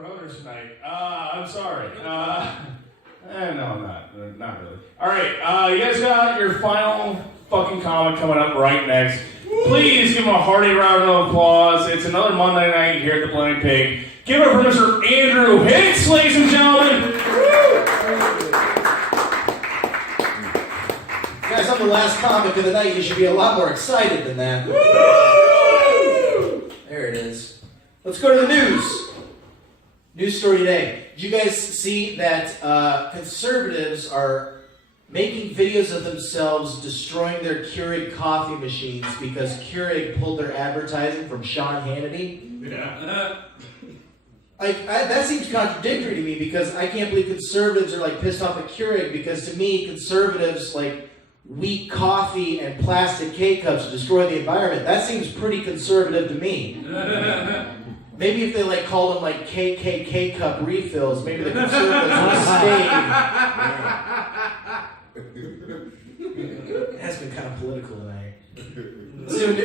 groaners tonight. I'm sorry. No, I'm not. Not really. All right, you guys got your final fucking comic coming up right next. Please give him a hearty round of applause. It's another Monday night here at the Blind Pig. Give it up for Mr. Andrew Hicks, ladies and gentlemen. Guys, I'm the last comic of the night. You should be a lot more excited than that. There it is. Let's go to the news. News story today. Did you guys see that conservatives are making videos of themselves destroying their Keurig coffee machines because Keurig pulled their advertising from Sean Hannity? Yeah. That seems contradictory to me because I can't believe conservatives are pissed off at Keurig because to me, conservatives weak coffee and plastic K-cups destroy the environment. That seems pretty conservative to me. Maybe if they called them KKK cup refills, maybe the conservatives would stay. It has been kind of political tonight.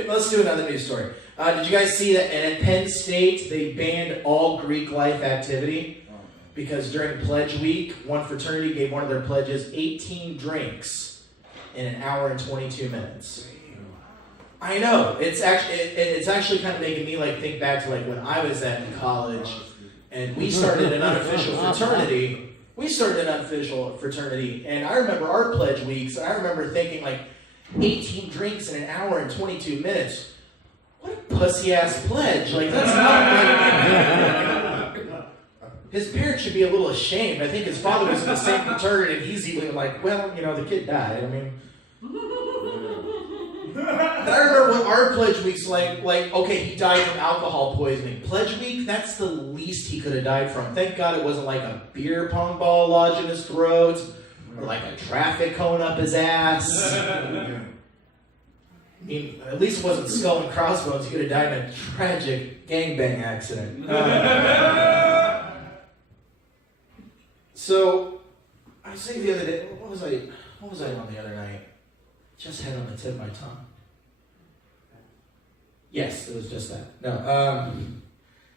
Let's do another news story. Did you guys see that at Penn State they banned all Greek life activity because during Pledge Week, one fraternity gave one of their pledges 18 drinks in an hour and 22 minutes. I know. It's actually kind of making me think back to when I was in college and we started an unofficial fraternity. And I remember our pledge weeks, and I remember thinking 18 drinks in an hour and 22 minutes. What a pussy-ass pledge. That's not His parents should be a little ashamed. I think his father was in the same fraternity, and he's even the kid died. And I remember what our pledge week's okay, he died from alcohol poisoning. Pledge week, that's the least he could have died from. Thank God it wasn't a beer pong ball lodged in his throat, or a traffic cone up his ass. At least it wasn't skull and crossbones. He could have died in a tragic gangbang accident. So, I was saying the other day, what was I on the other night? Just had on the tip of my tongue. Yes, it was just that. No.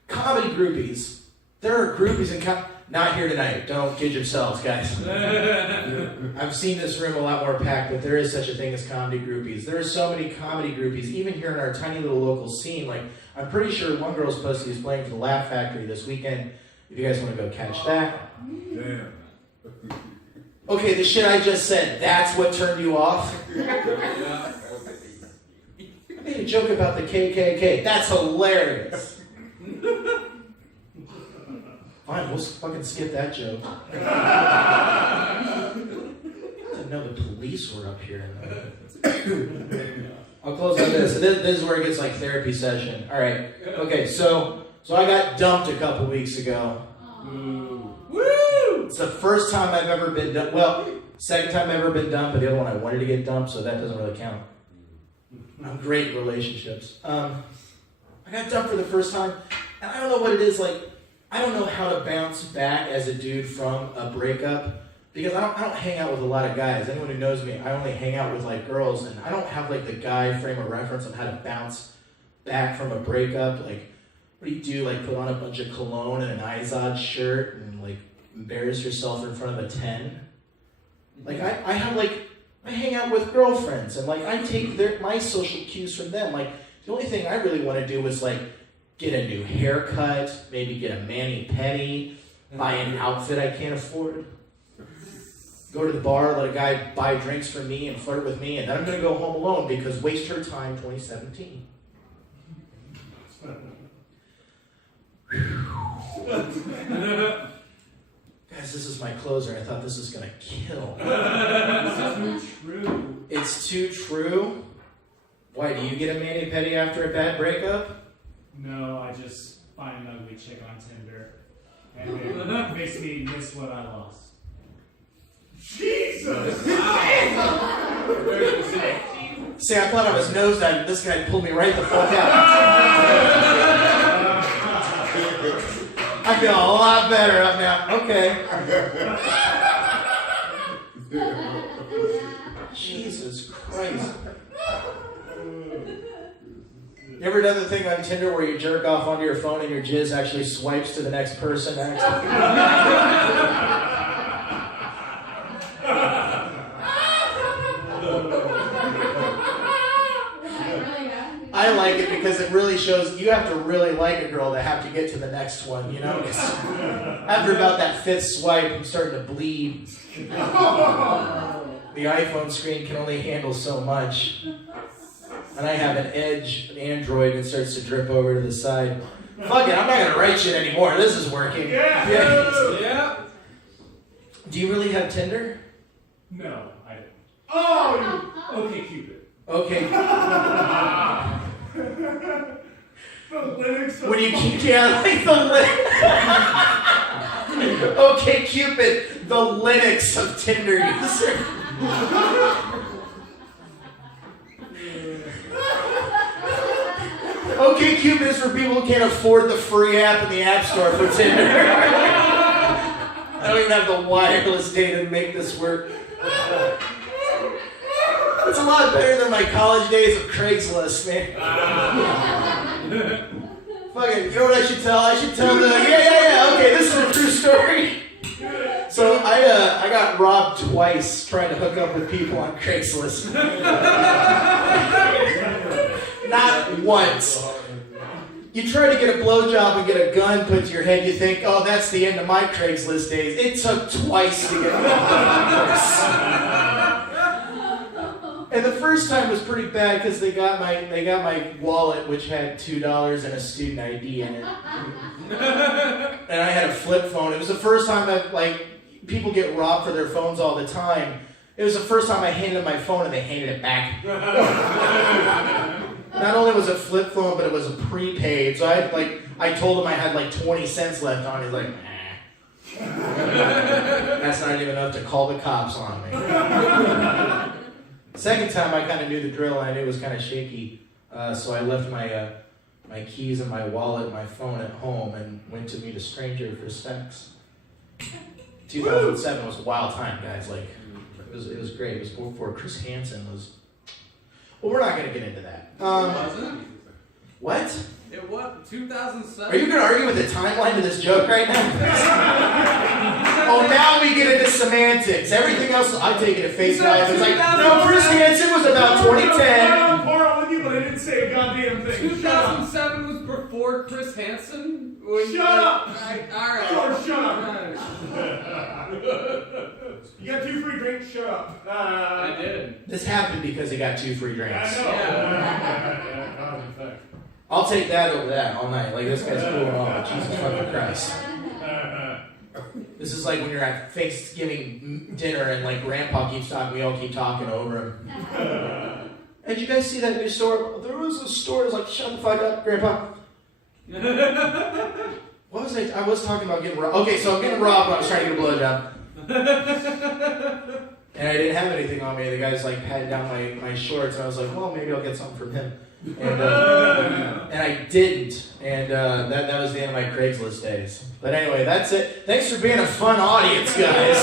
Comedy groupies. There are groupies in not here tonight. Don't kid yourselves, guys. I've seen this room a lot more packed, but there is such a thing as comedy groupies. There are so many comedy groupies, even here in our tiny little local scene. I'm pretty sure one girl's supposed to be playing for the Laugh Factory this weekend. If you guys want to go catch that. Damn. Okay, the shit I just said, that's what turned you off? I made a joke about the KKK. That's hilarious. Fine, we'll fucking skip that joke. I didn't know the police were up here. I'll close on this. This is where it gets therapy session. All right. Okay, so I got dumped a couple weeks ago. It's the first time I've ever been dumped. Well, second time I've ever been dumped, but the other one I wanted to get dumped, so that doesn't really count. I'm great at relationships. I got dumped for the first time, and I don't know what it is. I don't know how to bounce back as a dude from a breakup, because I don't hang out with a lot of guys. Anyone who knows me, I only hang out with girls, and I don't have the guy frame of reference on how to bounce back from a breakup. What do you do? Put on a bunch of cologne and an Izod shirt and embarrass yourself in front of a 10? I hang out with girlfriends and I take my social cues from them. The only thing I really want to do is get a new haircut, maybe get a mani-pedi, buy an outfit I can't afford, go to the bar, let a guy buy drinks for me and flirt with me, and then I'm going to go home alone because Waste Her Time 2017. Guys, this is my closer. I thought this was going to kill. It's too true. It's too true? Why, do you get a mani-pedi after a bad breakup? No, I just find an ugly chick on Tinder. And it makes me miss what I lost. Jesus! See, I thought I was nosedive, and this guy pulled me right the fuck out. I feel a lot better up now. Okay. Jesus Christ. You ever done the thing on Tinder where you jerk off onto your phone and your jizz actually swipes to the next person? I like it because it really shows you have to really like a girl to have to get to the next one, you know? After about that 5th swipe, I'm starting to bleed. The iPhone screen can only handle so much. And I have an Edge, an Android, and it starts to drip over to the side. Fuck it, I'm not going to write shit anymore. This is working. Yeah. Do you really have Tinder? No, I don't. Oh, okay, Cupid. Okay. When you keep like the okay, Cupid, the Linux of Tinder user. Okay, Cupid is for people who can't afford the free app in the App Store for Tinder. I don't even have the wireless data to make this work. It's a lot better than my college days of Craigslist, man. Fucking, you know what I should tell? I should tell the okay, this is a true story. So I got robbed twice trying to hook up with people on Craigslist. Not once. You try to get a blowjob and get a gun put to your head, you think, oh, that's the end of my Craigslist days. It took twice to get And the first time was pretty bad because they got my wallet, which had $2 and a student ID in it. And I had a flip phone. It was the first time that people get robbed for their phones all the time. It was the first time I handed them my phone and they handed it back. Not only was it a flip phone, but it was a prepaid. So I told him I had 20 cents left on it. He's like, nah. That's not even enough to call the cops on me. Second time I kind of knew the drill and I knew it was kind of shaky. So I left my keys and my wallet and my phone at home and went to meet a stranger for sex. 2007 was a wild time, guys. It was great. It was before Chris Hansen was. Well, we're not going to get into that. What? It was 2007. Are you going to argue with the timeline of this joke right now? Oh, now we get into semantics. Everything else, I take it at face value. It's like, no, Chris Hansen was about 2010. I'm pouring with you, but I didn't say a goddamn thing. 2007 was before Chris Hansen? Shut up! Alright. George, shut up! You got 2 free drinks, shut up. I did. This happened because he got 2 free drinks. I know. Yeah. I'll take that over that all night. This guy's pulling off. Jesus fucking Christ. This is like when you're at Thanksgiving dinner and Grandpa keeps talking, we all keep talking over him. Hey, did you guys see that new store? There was a store that was shut the fuck up, Grandpa. What was I was talking about getting robbed. Okay, so I'm getting robbed when I was trying to get a blowjob. And I didn't have anything on me. The guy's patting down my shorts, and I was like, well, maybe I'll get something from him. And I didn't. And that was the end of my Craigslist days. But anyway, that's it. Thanks for being a fun audience, guys.